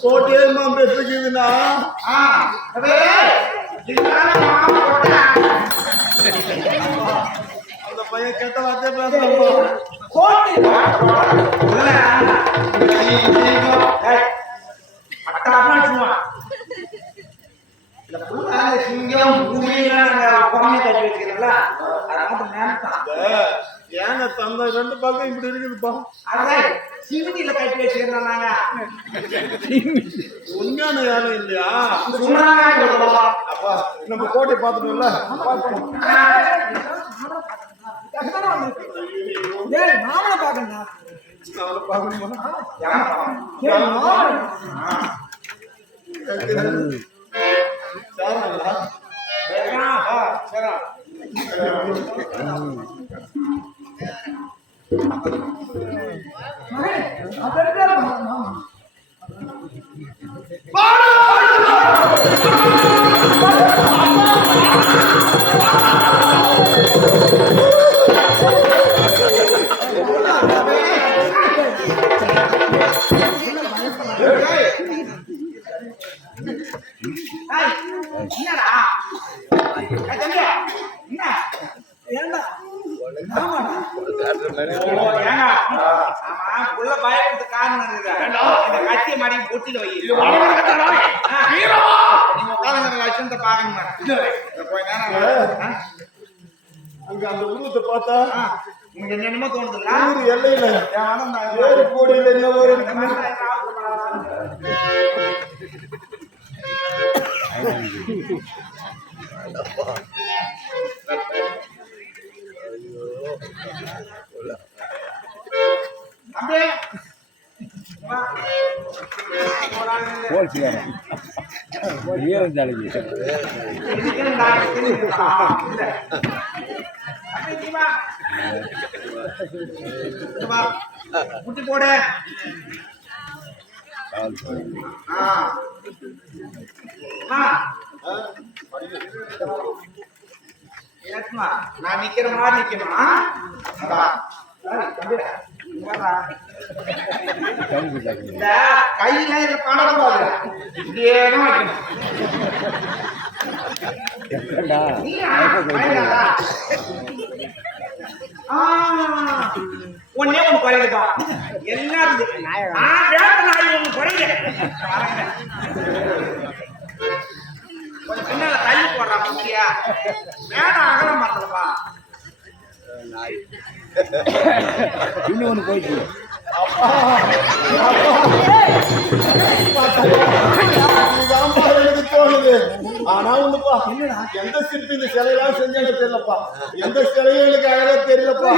கோட்டையமா பெற்றுக்குதுண்ணா அந்த பையன் கெட்ட வார்த்தை சிங்கம் பூமியெல்லாம் நாங்க பொம்மை கட்டி வச்சுக்கிறோம்ல அதை மட்டும் நினைத்தான் தந்த ரெண்டு பக்கம் இப்படி இருக்குதுப்பா. அதை சிவினில கட்டி நாங்க. உண்மையான யாரும் இல்லையா? அப்பா நம்ம கோட்டை பார்த்துட்டோம்ல. அவனை பார்க்கணுமா? சாரங்களா Bağırın! அங்க அந்த உருவத்தை பார்த்தா ஆ, என்னென்னமோ தோணுதுல்ல? ஊர் எல்லையில என் கோடியில என்ன ஒரு இருக்குன்னு வீரம் தலைவி இருக்குடா, ஆ. ஏத்துமா, நான் நிக்கிற மாதிரி நிக்கணும். இந்த கையில இந்த பணம் பாரு இப்படியே தான் வைக்கணும். நீயா? பயங்கரடா. ஆ, ஒண்ணே குறையுதுப்பா வேட்ட நாய் ஒண்ணு குறையுது தள்ளி போடுறா முக்கியா வேடம் அகல மாட்டலப்பா இன்னொன்று போயிடுச்சு இதுதான்ப்பா எனக்கு தோணுது ஆனா ஒண்ணுப்பா எந்த சிற்பி இந்த சிலையெல்லாம் செஞ்சானே தெரியலப்பா. எந்த சிலையும் எனக்கு அழகா தெரியலப்பா.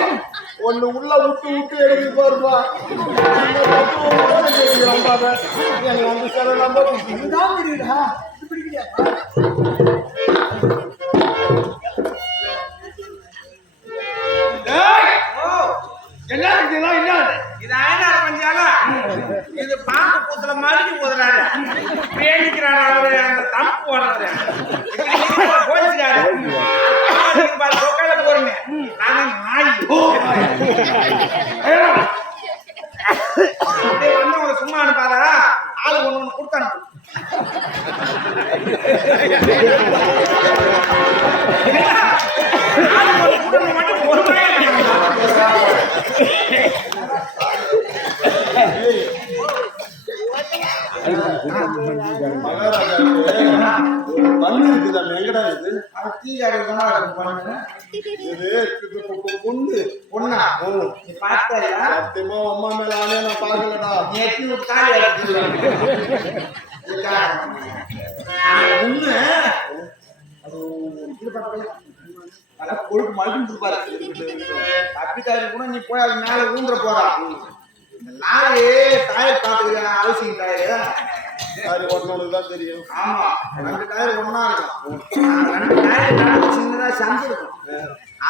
ஒண்ணு உள்ள விட்டு விட்டு எடுத்து பாருப்பா. எனக்கு அந்த சிலை நம்ப ஓ பாம்பு பூத்துல மறுபடி ஊதுறாரு பேணிக்கிறாரு அவரு அந்த தம்பு ஓடுறாரு. போச்சுக்காரு பாரு கொக்கால போறீங்க. நாங்க நாய் அப்படியே வந்தவங்க சும்மா அனுப்பாதா ஆளு ஒண்ணு ஒண்ணு கொடுத்து அனுப்பு. ஆளு ஒண்ணு கொடுத்து மட்டும் பொறுமையா இருக்கணும். எங்கடா இது இது பொண்ணு பொண்ணா ம். சத்தியமா அம்மா மேல ஆனே நான் பார்க்கலடா நீ ஒண்ணு அது கொழுப்பு மழுந்து இருப்பாரு தப்பிக்காரி கூட நீ போய் அது மேல போறா இந்த தாயை பாத்துக்கிறேன் அவசியம் தாயே சரி ஒன்னொன்னு தான் தெரியும். ஆமா. ரெண்டு டயர் இருக்கும். அந்த ரெண்டு டயர் சின்னதா சந்து இருக்கும்.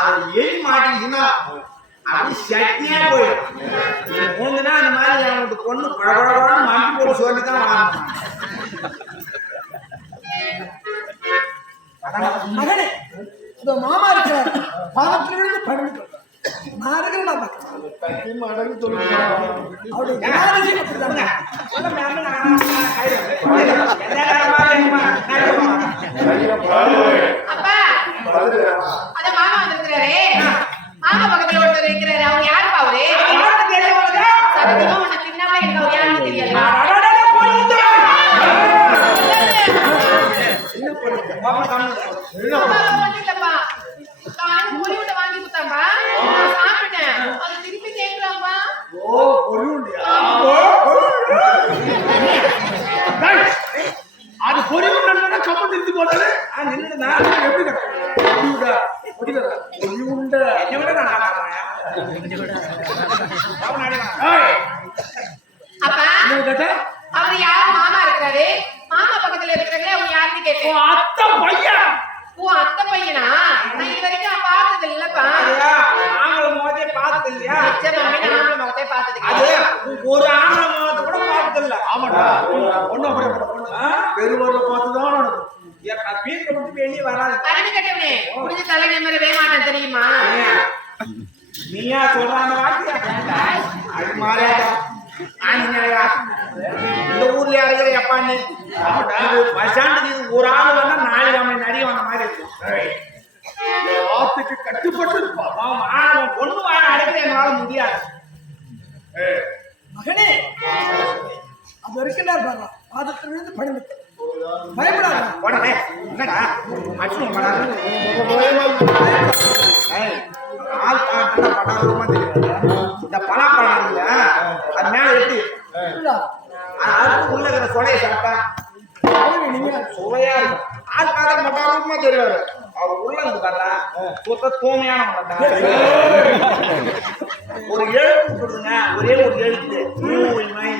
அது எலி மாட்டிச்சுன்னா அப்படி சட்னியா போயிடும். மூணுனா அந்த மாதிரி அவனுக்கு பொண்ணு பழபழன்னு மண்டி போட்டு சொல்லி தான் வாங்கணும் மகனே இந்த மாமா இருக்கிறார் பாதத்தில் படுத்து நான் இருக்கிறேன் நான் தட்டி மடங்கு சொல்லுங்க மாமா வந்திருக்கிறாரே. மாமா பக்கத்துல ஒருத்தர் இருக்கிறாரு அவங்க யாருப்பா அவரு சத்தியமா உன்னை சின்னவா எனக்கு அவர் யாருன்னு தெரியாது அப்பா, ஒண்ணும் இல்லப்பா காலையில பொரி உருண்டை வாங்கி கொடுத்தாம்பா நான் சாப்பிட்டேன் அது திருப்பி கேட்கிறாம்பா டேய், அது பொறிவு நண்பனா கம்மன் இருந்து போனாரு எப்படி பொறிவுடா பொறிவுடா பொறிவுண்டா ஏய், அப்பா என்ன கேட்ட அவர் யார்? மாமா இருக்கிறாரு. மாமா பக்கத்துல இருக்கிறாங்களே அவங்க யாருன்னு கேட்டேன். அத்தை பையன். ஓ அத்தை பையனா? நான் இது வரைக்கும் பார்த்தது இல்லப்பா. நிச்சயமா நான் ஆம்பளை முகத்தை பார்த்தது கிடையாது. ஒரு ஆம்பளை முகத்தை கூட பார்த்ததில்ல ஆமாடா. ஒண்ணு அப்படியே பெருவரில் பார்த்து தான் நடக்கும் என் வீட்டை விட்டு வெளியே வராது. அறிவு கட்டவனே புரிஞ்ச தலை நிம்மதி மாட்டேன் தெரியுமா? நீயா சொல்றாங்க வாத்தியா? அது மாதிரியா? ஆஞ்சநேயா இந்த ஊர்ல இருக்கிற எப்பான்னு பசாண்டுக்கு இது ஒரு ஆள் வந்தா நாலு அவன் நடிகை வந்த மாதிரி இருக்கும். கட்டுப்பட்டு இருப்பா அவன் ஆணவன் பொண்ணு வாங்க அடைக்க எங்களால முடியாது. மகனே அது இருக்கிறார் பாருங்க. பாதத்தில் விழுந்து படுத்து. பயப்படாத. உடனே என்னடா? அச்சுவம் ஆள் பார்த்தா படாதமா தெரியாது. இந்த பலாப்பழம் இருக்குல்ல அது மேல எப்படி அது அறுத்து உள்ள இருக்கிற சொலையை சாப்பிட்டா சுவையா இருக்கும். ஆள் பார்த்தா மட்டாரமா தெரியாது. அவர் உள்ள இருந்து பார்த்தா சுத்த தூய்மையான ஒரு எழுத்து கொடுங்க. ஒரே ஒரு எழுத்து. தூய்மை.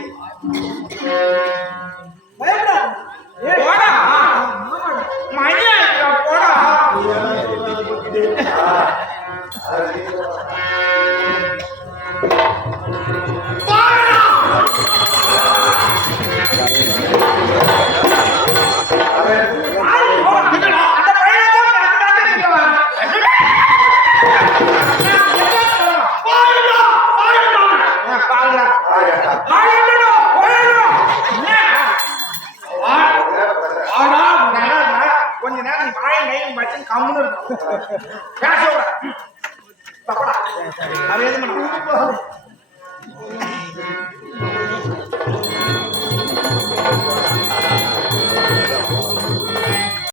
கொஞ்ச நேரம் நீ வாயை கையும் வச்சு கம்முன்னு இருக்கணும். பேச விட. தப்படா. அது எது பண்ண?